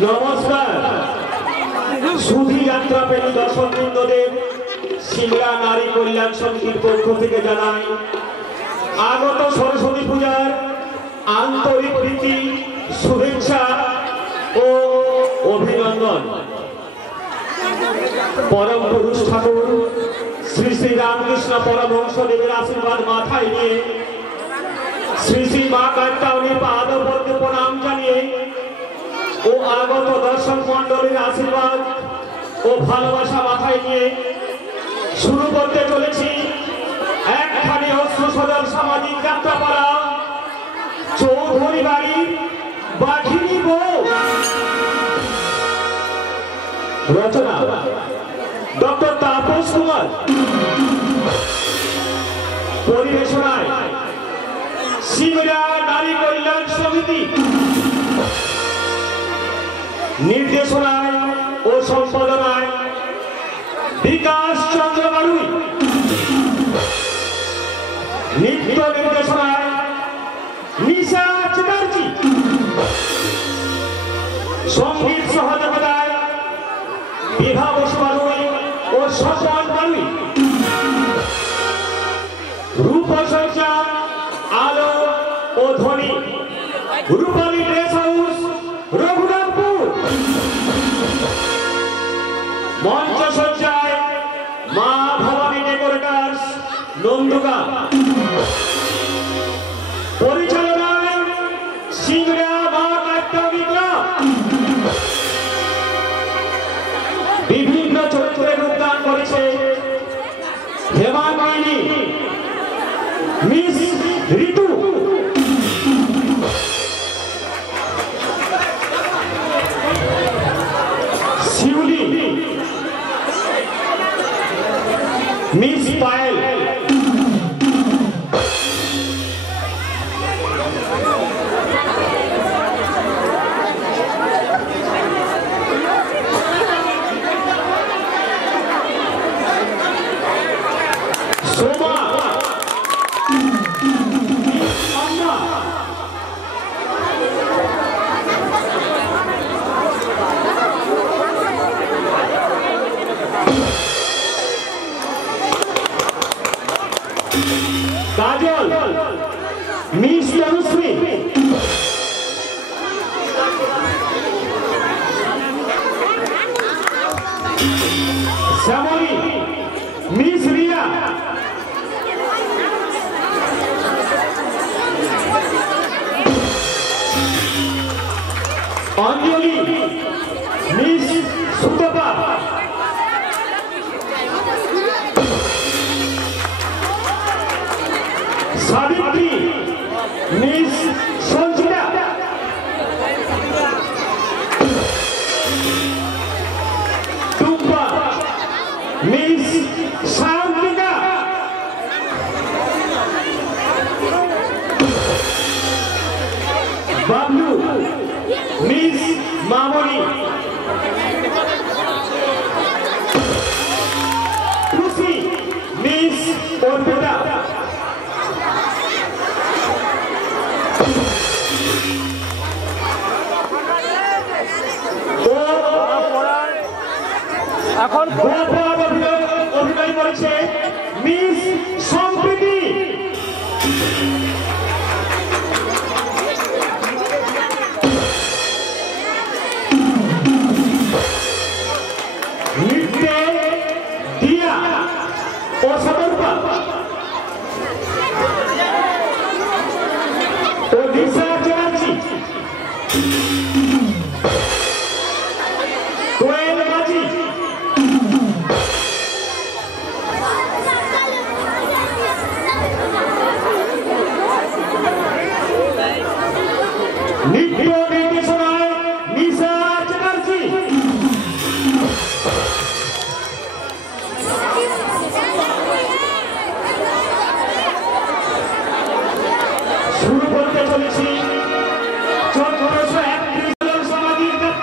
নমস্কার। সুধী যাত্রা প্রেমী দর্শকবৃন্দদের সিমলা নারী কল্যাণ সমিতির পক্ষ থেকে জানাই আগত সরস্বতী পূজার আন্তরিক প্রীতি, শুভেচ্ছা ও অভিনন্দন। পরম পুরুষ ঠাকুর শ্রী শ্রী রামকৃষ্ণ পরমহংসদেবের আশীর্বাদ মাথায় নিয়ে শ্রী শ্রী মা কাত্যায়নীর পাদপদ্মে প্রণাম জানিয়ে ও আগত দর্শক মন্ডলীর আশীর্বাদ ও ভালোবাসা মাথায় নিয়ে শুরু করতে চলেছি একখানি অশ্রু সজল সামাজিক যাত্রাপালা চৌধুরী বাড়ির বাঘিনী বউ। রচনা ডক্টর তাপস কুমার, পরিবেশনায় সিমলা নারী কল্যাণ সমিতি, নির্দেশনায় ও সম্পাদনায় বিকাশ চন্দ্র বাড়ুই, নৃত্য নির্দেশনায় নিশা চ্যাটার্জি, সঙ্গীত সহযোগিতায় বিভা বসু বাড়ুই ও স্বপন বাড়ুই, রূপসজ্জা আলো ও ধ্বনি রূপালী ড্রেস হাউস রঘুনাথপুর, মঞ্চসজ্জায় মা ভবানী ডেকোরেটার্স নন্দুগা, পরিচালনায় সিংড়া মা কাত্যায়নী ক্লাব। বিভিন্ন চরিত্রে রূপদান করেছে Hemangini, Miss Ritu, Shiuli, Miss Payel, Soma, Amma, Kajal, Miss Tanushree, Shyamali, Miss Riya, Anjali, Miss Sutapa, Savitri, Miss Sanchita, Tumpa, Miss Shantika, Bablu, Miss Mamoni, Khushi, Miss Arpita, এখন অভিনয় করেছে মিস সম্প্রীতি। নৃত্যে দিয়া ও সমর্পা ও নিশা চ্যাটার্জি, কোয়েল মাঝি, নৃত্য নির্দেশনায় নিশা চ্যাটার্জি, শুরু করতে চলেছি 1431 সামাজিক যাত্রা।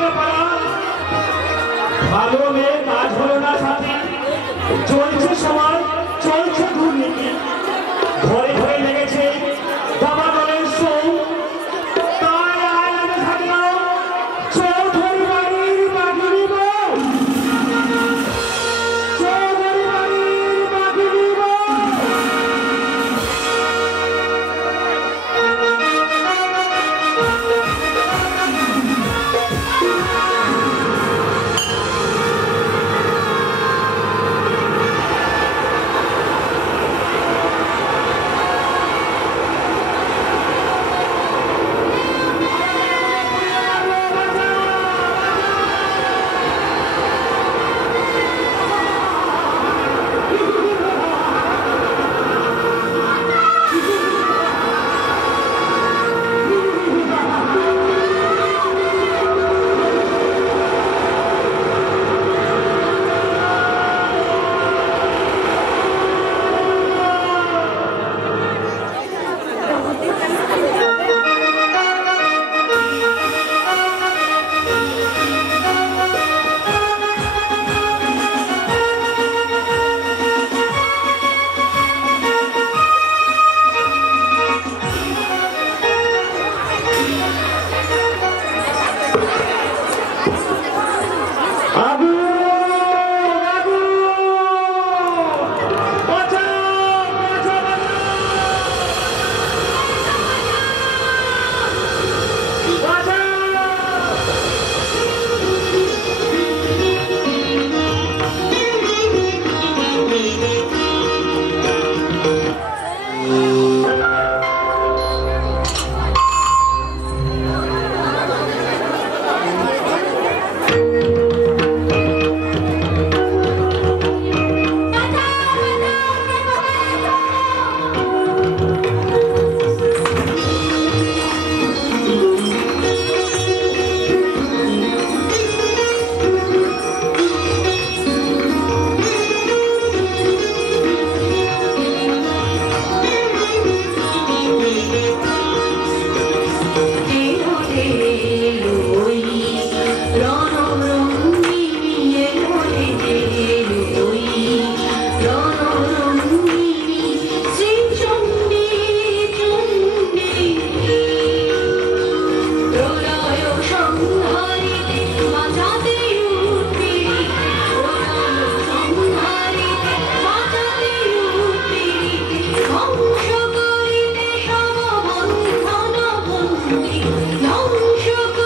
ধ্বংস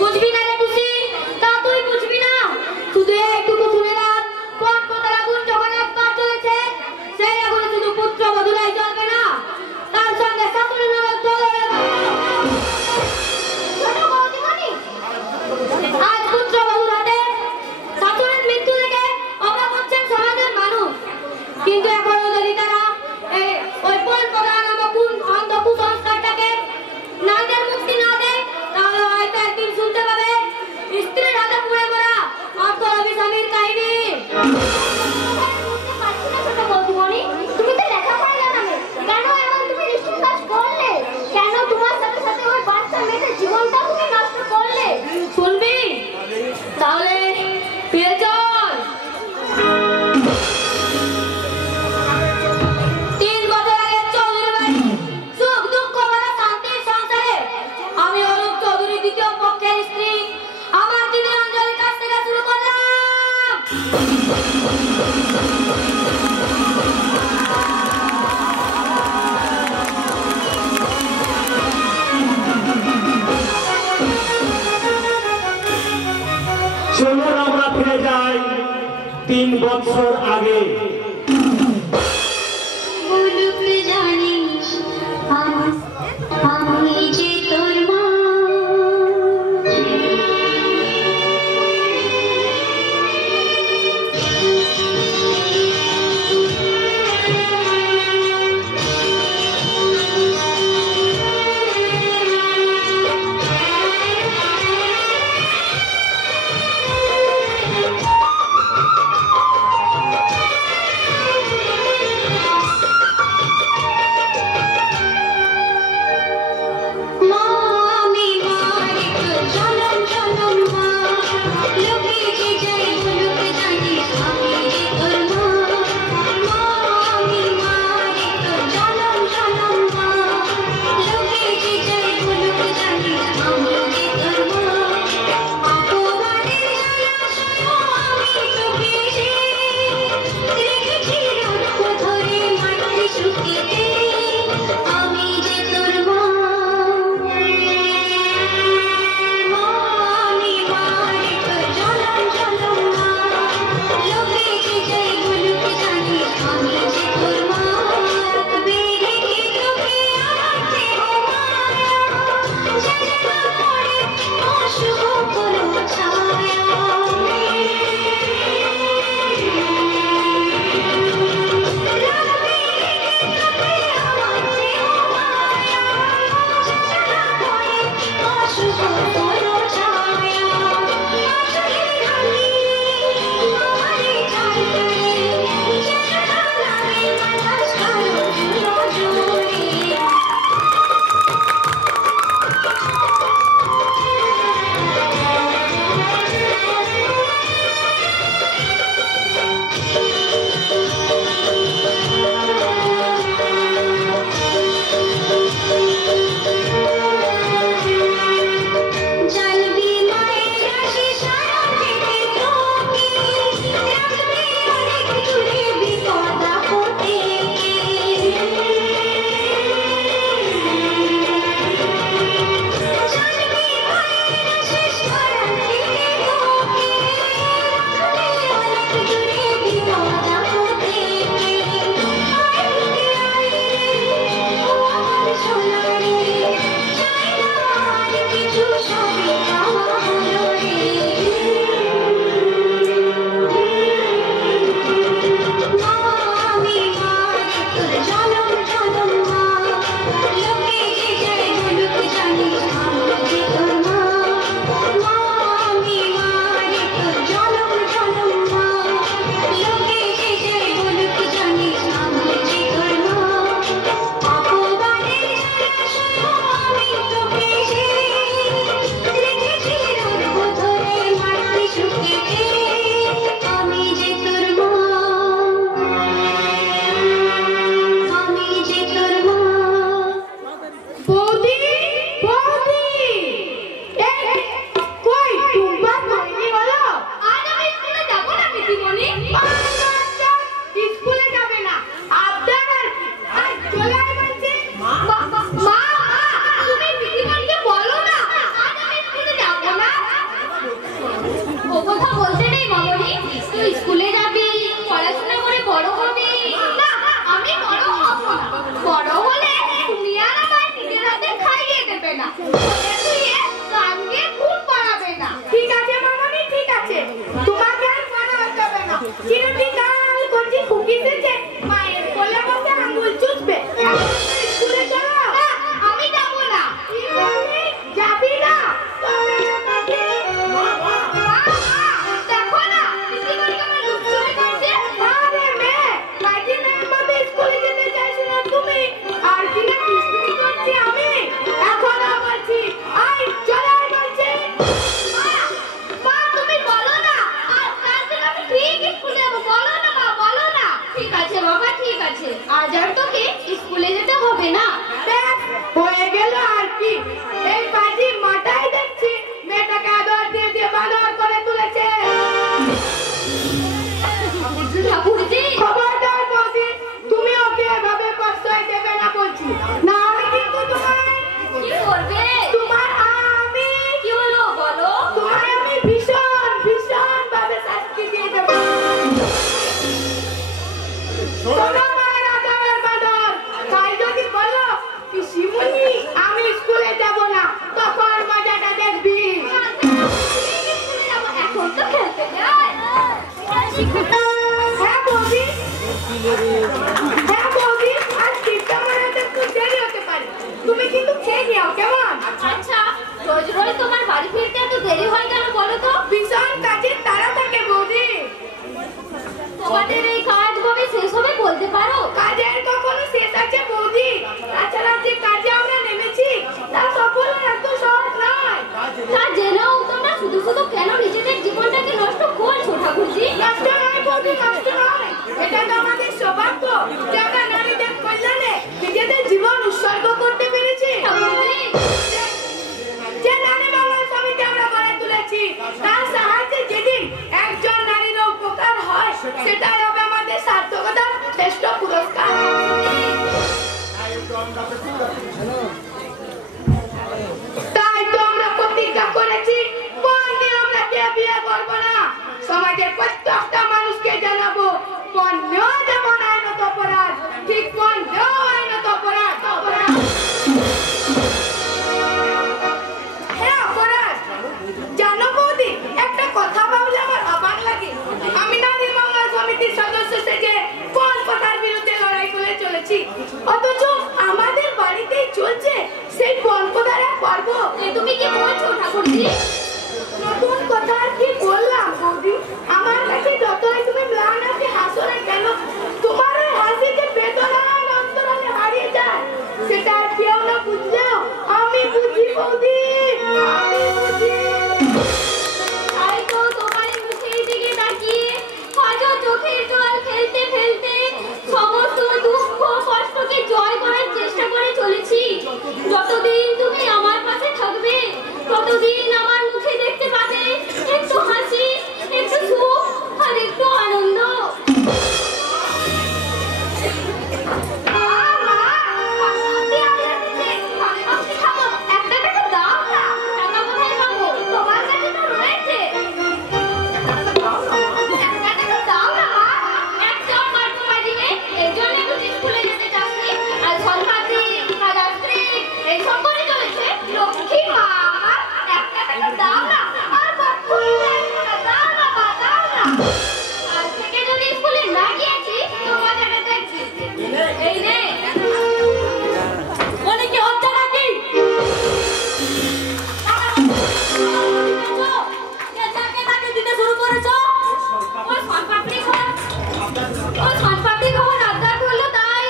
বুঝবি না রে টুসি, তা তুই বুঝবি না। শুধু এইটুকু শুনে রাখ, পটপটার আগুন যখন একবার চলেছে, সেই আগুনে শুধু পুত্র বধূরাই জ্বলবে না, তার সঙ্গে শাশুড়িরও জ্বলবে। ছোট বৌদিমণি, আজ পুত্র বধূর হাতে শাশুড়ির মৃত্যু দেখে অবাক হচ্ছেন সমাজের মানুষ, কিন্তু এখনো যদি তারা ওই পটপটা নামক অন্ধ কুসংস্কারটাকে নারীদের মুক্তি না দেয়, তাহলে হয়তো একদিন শুনতে পাবে স্ত্রীর হাতে পুড়ে মরা অর্থলোভী স্বামীর কাহিনী। ছোট বৌদিমণি, তুমি তো লেখাপড়া জানো না, কেন এমন তুমি নিষ্ঠুর কাজ করলে? কেন তোমার সাথে সাথে ওই বাচ্চা মেয়েদের জীবনটাও তুমি নষ্ট করলে? শুনবি? তাহলে ফিরে চল। 3 বছর আগে চৌধুরী বাড়ি সুখ দুঃখ ভরা শান্তির সংসারে আমি অরূপ চৌধুরী দ্বিতীয় পক্ষের স্ত্রী আমার দিদি অঞ্জলির কাছ থেকে শুরু করলাম। চলুন আমরা ফিরে যাই 3 বছর আগে। বলুক জানিস আমি যে তোর মা। হ্যাঁ বৌদি, আজ টিপটা বানাতে একটু দেরি হতে পারে, তুমি কিন্তু খেয়ে নিও কেমন? আচ্ছা, রোজ রোজ তোমার বাড়ি ফিরতে এত দেরি হয় কেন বলো তো? ভীষণ কাজের তাড়া থাকে বৌদি। তোমাদের এই কাজ কবে শেষ হবে বলতে পারো? কাজের কখনো শেষ আছে বৌদি? তাছাড়া যে কাজে আমরা নেমেছি তা সফল হওয়া এত সহজ নয়। তা জেনেও তোমরা শুধু শুধু কেন নিজেদের জীবনটাকে নষ্ট করছো ঠাকুরজি? নষ্ট নয় বৌদি, নষ্ট নয়, এটা তো আমাদের সৌভাগ্য যে আমরা নারীদের কল্যাণে নিজেদের জীবন উৎসর্গ করতে পেরেছি। ঠাকুরজি, যে নারী মঙ্গল সমিতি আমরা গড়ে তুলেছি তার সাহায্যে যেদিন একজন নারীর উপকার হয় সেটাই হবে আমাদের সার্থকতার শ্রেষ্ঠ পুরস্কার। তাই তো আমরা প্রতিজ্ঞা করেছি কোনদিন আমরা কেউ বিয়ে করবো না। সমাজের প্রত্যেকটা মানুষকে জানাবো পণ্যেও যেমন আইনত অপরাধ, ঠিক পণ্যেও আইনত অপরাধ। হ্যাঁ অপরাধ। জানো বৌদি, একটা কথা ভাবলে আমার অবাক লাগে। আমি নারী মঙ্গল সমিতির সদস্য সেজে কোন কথার বিরুদ্ধে লড়াই করে চলেছি, অথচ আমাদের বাড়িতেই চলছে সেই পণপ্রথার এক পর্ব। এ তুমি কি বলছো ঠাকুরজি? নতুন কথা আর কি বললাম বৌদি, আমার কাছে যতই তুমি ম্লান হাসি হাসো না কেন, তোমার ওই হাসি যে বেদনার অন্তরালে হারিয়ে যায় সেটা আর কেউ না বুঝলেও আমি বুঝি বৌদি, আমি বুঝি। তাই তো তোমার মুখের দিকে তাকিয়ে আজও চোখের জল ফেলতে ফেলতে সমস্ত দুঃখ কষ্টকে জয় করার চেষ্টা করে চলেছি। যতদিন তুমি আমার পাশে থাকবে ততদিন আমার মুখে দেখতে পাবে একটু হাসি, একটু সুখ আর একটু আনন্দ। এই নে মনে কি হচ্ছে নাকি? তাকে দিতে শুরু করেছো? ওই সনপাপড়ি খবর আবদার করলো তাই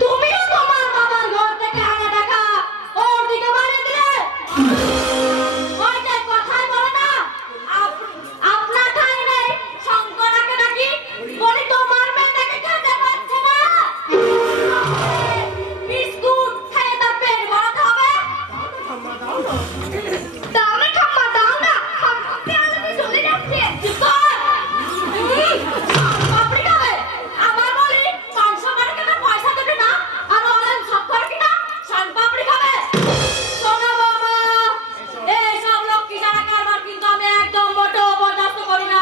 তুমিও তোমার বাবার ঘর থেকে আনা টাকা ওর দিকে বাড়িয়ে দিলে। ওই যে কথাই বলে না, আপনার ঠাই নেই শঙ্করাকে নাকি বলি তোমার মেয়েটাকে খেতে পারছে না। বিস্কুট খেয়ে তার পেট ভরাতে হবে। দাও না ঠাম্মা, দাও না, সনপাপড়ি আলাদা চলে যাচ্ছে। চুপ কর। পাপড়ি খাবে? আবার বলি মাংস কাটে কেন পয়সা দেবে না আর অনলাইন শক্কর কিনা শনপাপড়ি খাবে? শোনো বাবা, এইসব লক্ষ্মী ছাড়া কারবার কিন্তু আমি একদম মোটেও বরদাস্ত করি না।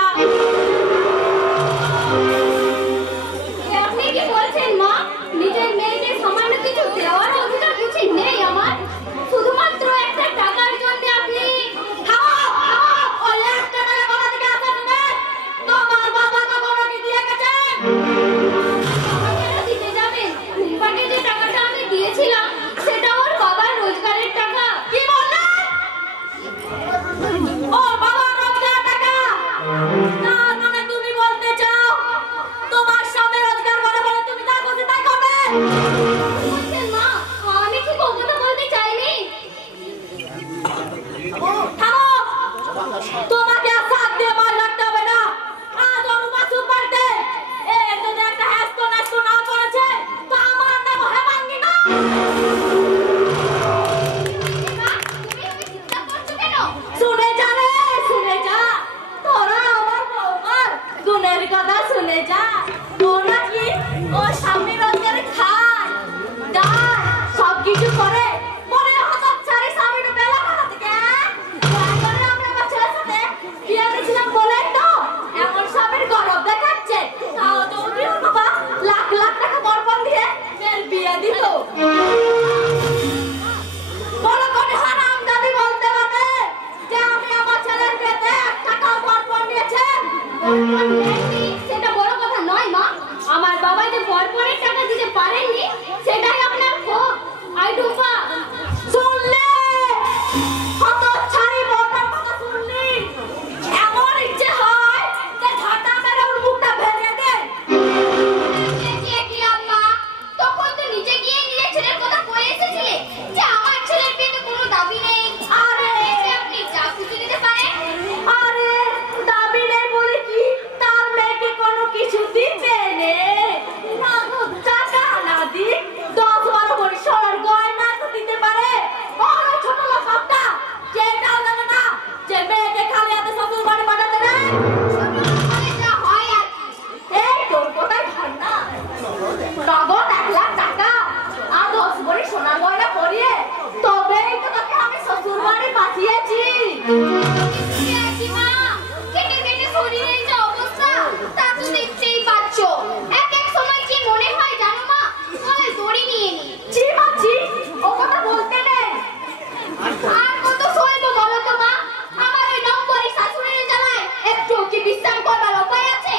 আপনি কি বলছেন মা? নিজের মেয়েকে সামান্য কিছু দেওয়ার অধিকার বুঝি নেই আমার? শুধুমাত্র একটা টাকার জন্য আপনি ওই একটা টাকা কোথা থেকে আসে শুনে? তোমার বাবা কখনো কি দিয়ে গেছেন? কেন দিতে যাবেন? রিফান্ডে যে টাকাটা আমি দিয়েছিলাম সেটা ওর বাবার রোজগারের টাকা। কি বললেন? ওর বাবার রোজগারের টাকা? তার মানে তুমি বলতে চাও তোমার স্বামী রোজগার করে বলে তুমি যা খুশি তাই করবে? বলছেন মা, আমি ঠিক ও কথা বলতে চাইনি। থামো, তোমাকে আর সাথ দিয়ে মার রাখতে হবে না। আজ অনুপাসুর বাড়িতে যদি একটা হ্যাস্ত ন্যাস্ত না করেছে তো আমার নাম হেমাঙ্গি না। শুনে যা রে, শুনে যা, তোরা আমার বৌমার গুণের কথা শুনে যা। ও নাকি ও স্বামী রোজগারে খায় দায় সব কিছু করে বলে হঠাৎ ছাড়ে স্বামীর বেলা কথা থেকে দয়া করে আমরা আমার ছেলের সাথে বাঁচিয়েছি। মা, কেটে কেটে শরীরের যে অবস্থা তা তো দেখতেই পাচ্ছ। এক এক সময় কি মনে হয় জানো মা, গলায় দড়ি নিয়ে নি। ছি মাছি, ও কথা বলতে নেই। আর কত সইবো বলো তো মা? আমার ওই নম্বরী শাশুড়ির জ্বালায় একটু কি বিশ্রাম করবার উপায় আছে?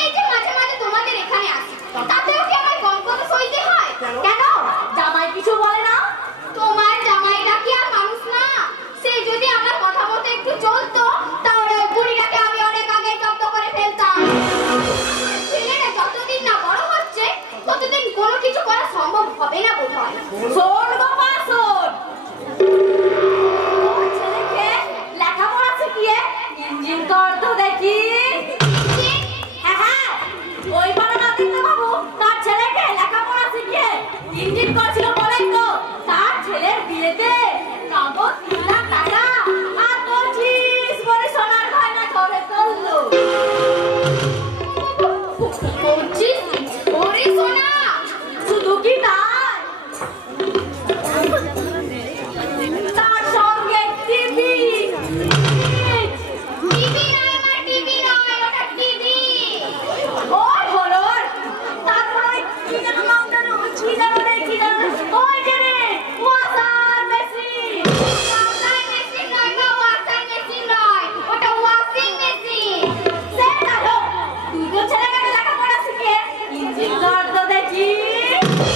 এই যে মাঝে মাঝে তোমাদের এখানে আসি, তাতেও কি আমার কম কথা সইতে হয়? কেন জামাই কিছু বলে না? তোমার জামাইটা কি আর মানুষ না? সে যদি আমার কথা মতো একটু চলতো তাহলে ওই বুড়িটাকে আমি অনেক আগে জব্দ করে ফেলতাম। ছেলেটা যতদিন না বড় হচ্ছে ততদিন কোনো কিছু করা সম্ভব হবে না বোধ হয়। শোন গো মা, শোন। ওর ছেলেকে লেখাপড়া শিখিয়ে ইঞ্জিন কর তো দেখি। হ্যাঁ হ্যাঁ, ওই পাড়ার আদিত্য বাবু তার ছেলেকে লেখাপড়া শিখিয়ে ইঞ্জিন করছিল বলেই তো তার ছেলের বিয়েতে নগদ 3 লাখ টাকা আর 25 ভরি সোনার গয়না করে তুললো। 25 ভরি সোনা? শুধু কি তাই, তার সঙ্গে টিভি। টিভি নয় মা, টিভি নয়, ওটা টিভি। ওই হলো, তারপরে কি যেন নামটা, কি যেন রে, কি যেন রে, ওই যে রে ওয়াশার মেশিন। ওয়াশিং মেশিন নয় মা, ওয়াশিং মেশিন নয়, ওটা ওয়াশিং মেশিন। সেটা হোক, তুই তো ছেলেকে লেখাপড়া শিখিয়ে ইঞ্জিন কর তো দেখি।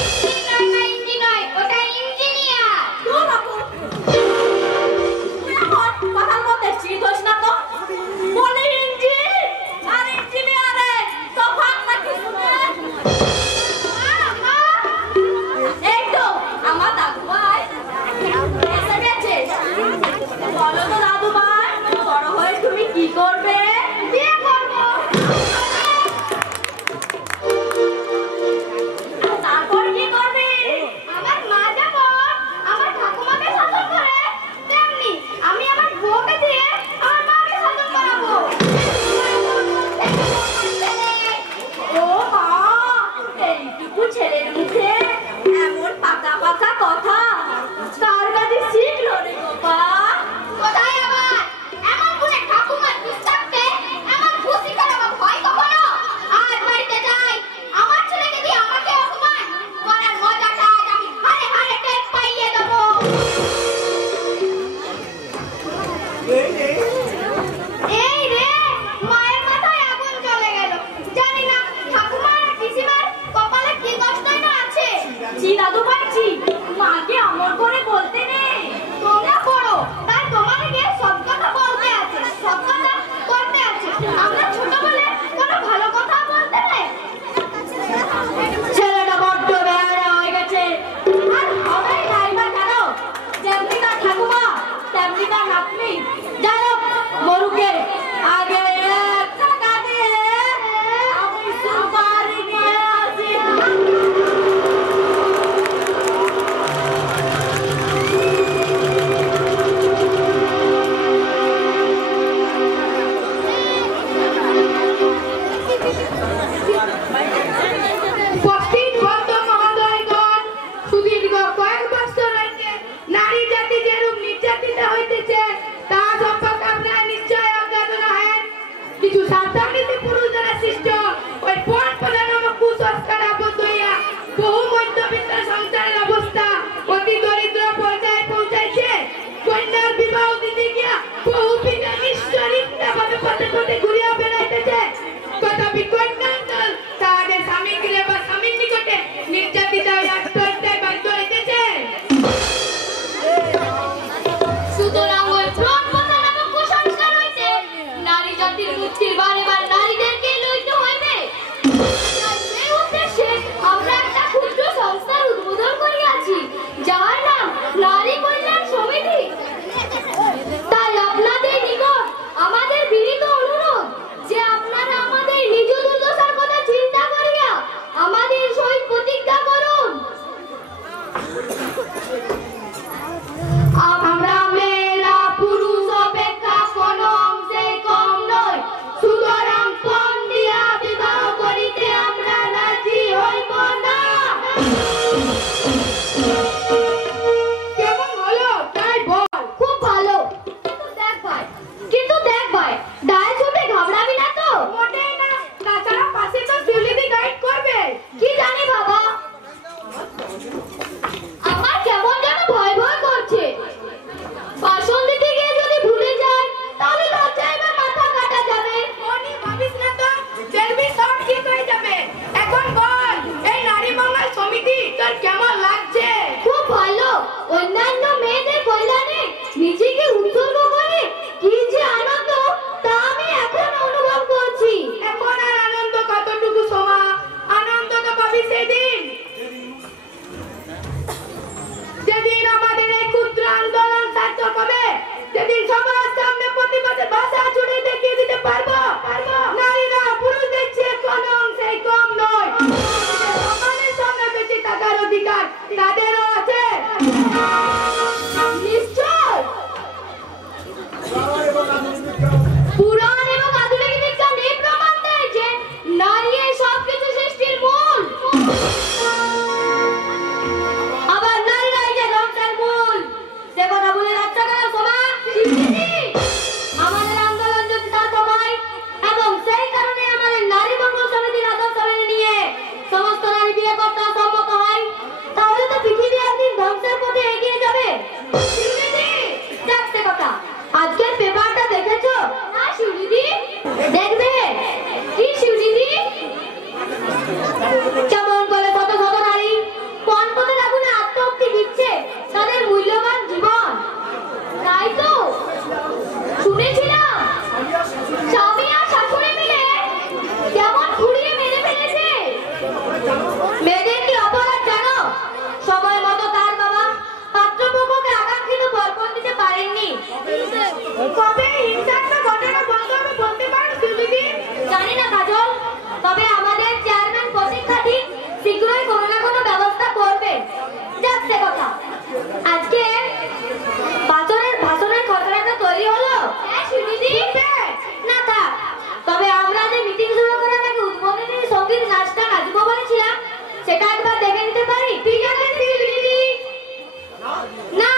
ইঞ্জিন নয় মা, ইঞ্জিন নয়, ওটা ইঞ্জিনিয়ার। তুই বাবু, তুই আমার কথার মধ্যে চিত হোস না তো। বলি ইঞ্জিন আর ইঞ্জিনিয়ারে তফাৎ নাকি শুনে? এই তো আমার দাদু ভাই এসে গেছে। বলো তো দাদু ভাই, বড় হয়ে তুমি কি করবে? বিয়ে করবো। তারপর কি করবে? আমার মা যেমন আমার ঠাকুমাকে শাসন করে, তেমনি আমি আমার বউকে দিয়ে আমার মাকে শাসন করাবো। ও মা, এইটুকু ছেলের মুখে এমন পাকা পাকা কথা কার কাছে শিখলো রে গোপাল? কোথায় আবার এমন করে ঠাকুমার দুষ্টাপকে এমন খুশি করাবো ভয় কখনো? আজ বাড়িতে যাই, আমার ছেলেকে দিয়ে আমাকে অপমান করার মজাটা আজ আমি হারে হারে টের পাইয়ে দেবো। এই রে, মায়ের মাথায় আগুন জ্বলে গেল। জানি না ঠাকুমা আর পিসিমার কপালে কি কষ্টই না আছে। জি দাদু ভাই, জি, মাকে অমর করে বলতে নেই। তোমরা বড়, তাই তোমাদেরকে সব কথা বলতে আছে, সব কথা করতে আছে। আমরা ছোট বলে কোনো ভালো কথা বলতে নেই। ছেলেটা বড্ড বেহারা হয়ে গেছে। আর হবেই নাই বা কেন? যেমনি তার ঠাকুমা তেমনি তার নাতনি। যাই হোক, মরুকে আগে 1 টাকা দিয়ে আমি সুপারি নিয়ে আসি। উপস্থিত ভক্ত মহোদয়গণ, সুদীর্ঘ কয়েক বছর হইতে নারী জাতি যেরূপ নির্যাতিত হইতেছে তা সম্পর্কে আপনারা নিশ্চয় অজ্ঞাত নহেন। শুনেছিলাম স্বামী আর শাশুড়ি মিলে কেমন ঘুরিয়ে মেরে ফেলেছে। মেয়েদের কি অপরাধ জানো? সময় মতো তার বাবা পাত্রপক্ষকে আকাঙ্ক্ষিত বরপণ দিতে পারেননি। কবে হিংসাত্মক ঘটনা বন্ধ হবে বলতে পারো দিদি? জানি না কাজল, তবে আমাদের চেয়ারম্যান প্রতীক্ষাটি শীঘ্রই কোনো না কোনো ব্যবস্থা করবে। যাক সে কথা, আজকে ভাষণের ঘটনাটা তৈরি হলো। হ্যাঁ সুনিধি, না থাক, তবে আমরা যে মিটিং শুরু করে আমাকে উদ্বোধনী সঙ্গীত নাচটা নাচবো বলেছিলাম, সেটা একবার দেখে নিতে পারি? ঠিক আছে দিদি, না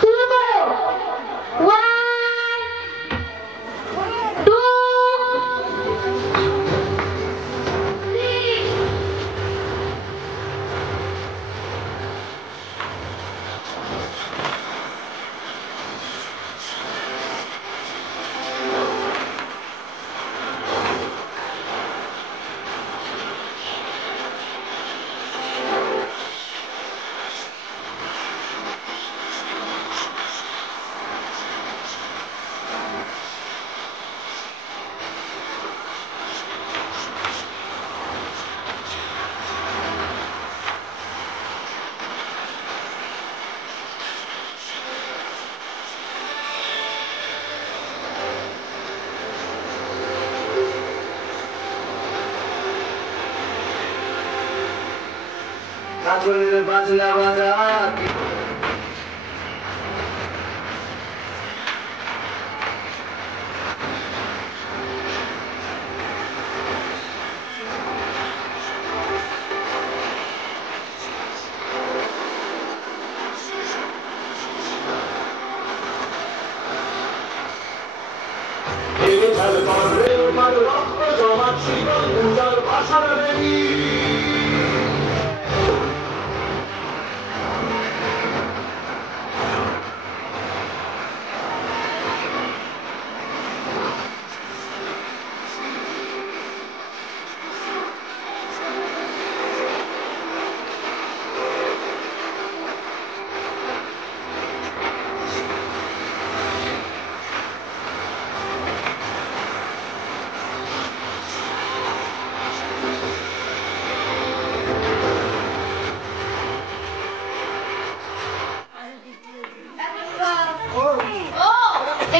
শুরু করো। 1 2 ঠাকুরের বাজনা বাজা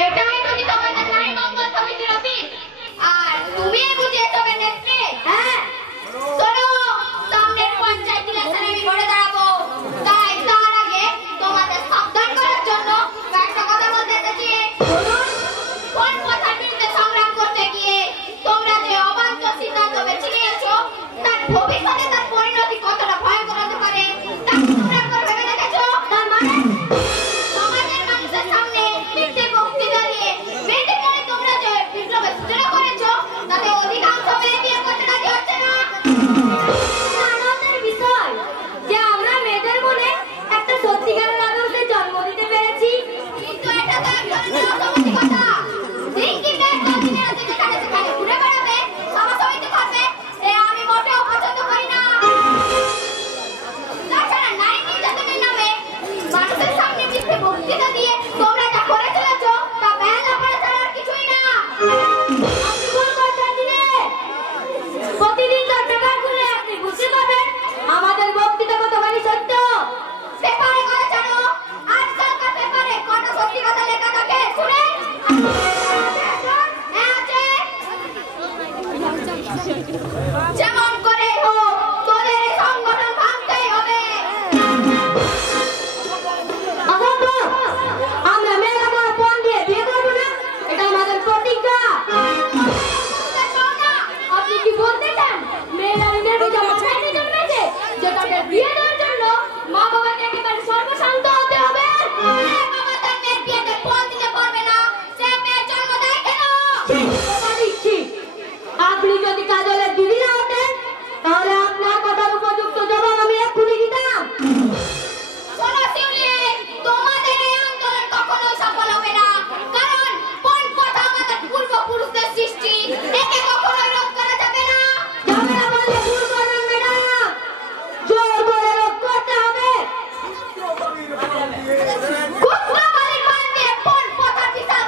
এটাই বুঝি তোমাদের নারী মঙ্গল সমিতির অফিস? আর তুমি বুঝি এসবের নেত্রী? হ্যাঁ, শোনো, সামনের পঞ্চায়েত ইলেকশনে আমি ঘুরে দাঁড়াবো। তাই তার আগে তোমাদের সাবধান করার জন্য একটা কথা বলতে এসেছি। কোন কথার বিরুদ্ধে সংগ্রাম করতে গিয়ে তোমরা যে অবাধ্য সিদ্ধান্ত বেছে নিয়েছো, তার ভবিষ্যতে তার পরিণতি কতটা ভয়ঙ্কর হতে পারে তা তোমরা একবার ভেবে দেখেছো? তার মানে সমাজের মানুষের সামনে মিথ্যে বক্তৃতা দিয়ে মেয়েদের মনে তোমরা যে বিপ্লবের সূচনা করেছো, তাতে অধিকাংশ মেয়ে বিয়ে করতে রাজি হচ্ছে না। আনন্দের বিষয় যে আমরা মেয়েদের মনে একটা সত্যিকারের মানুষের জন্ম দিতে পেরেছি। কিন্তু এটা তো এক ধরনের অসামাজিকতা। দিনকে মেয়ে কদিনের জন্য যেখানে সেখানে ঘুরে বেড়াবে, সমাজসমিতি করবে, এ আমি মোটেও পছন্দ করি না। তাছাড়া নারী নির্যাতনের নামে মানুষের সামনে মিথ্যে বক্তৃতা দিয়ে তোমরা যা করে চলেছো, তা বেহালা করা ছাড়া আর কিছুই না। আপনি ভুল করছেন দিদি। প্রতিদিন 10 টাকা করে আপনি বুঝতে পারবেন আমাদের বক্তৃতা কতখানি সত্য। পেপারে কথা জানো, আজকালকার পেপারে কত সত্যি কথা লেখা থাকে শুনে? হ্যাঁ আছে। যেমন করে হোক তোদের এই সংগঠন ভাঙতেই হবে। অসম্ভব, আমরা মেয়েরা কোনো পণ দিয়ে বিয়ে করবো না, এটা আমাদের প্রতিজ্ঞা। আপনি কি বলতে চান মেয়েরা নির্বিচার মাথায় নিয়ে জন্মেছে যে তাদের বিয়ে দেওয়ার জন্য মা বাবাকে একেবারে সর্বশান্ত হতে হবে? বাবা তার মেয়ের বিয়েতে ফল দিতে পারবে না, সে মেয়ের জন্ম দেয় কেন? কথা দিচ্ছি, আপনি যদি কাজলের দিদি না হতেন, তাহলে আপনার কথার উপযুক্ত জবাব আমি এক্ষুনি দিতাম। শোনো শিউলি, তোমাদের এই আন্দোলন কখনোই সফল হবে না, কারণ কোন কথা আমাদের পূর্বপুরুষদের সৃষ্টি, একে কখনোই রোধ করা যাবে না। ঝামেলা বললে ভুল করবেন ম্যাডাম, জোর করে রোধ করতে হবে। ক্ষুদ্র বালির মান দিয়ে কোন কথার বিশাল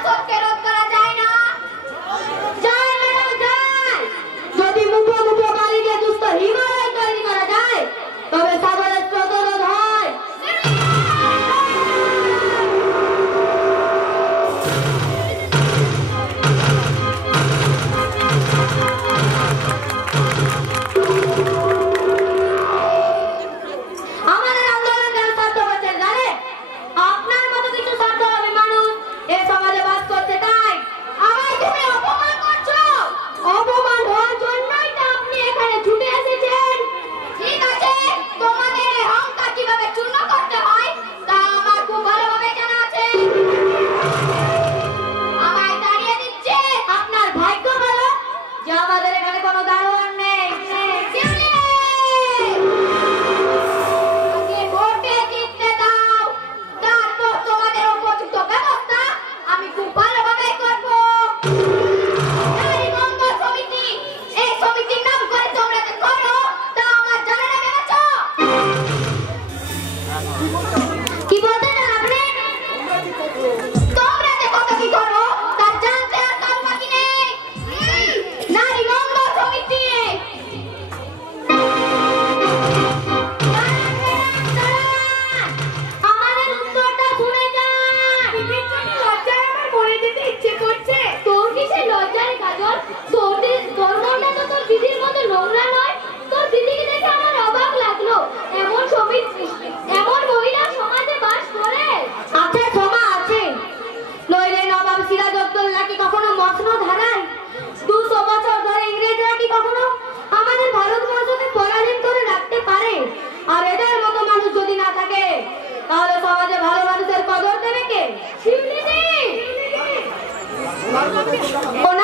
কোন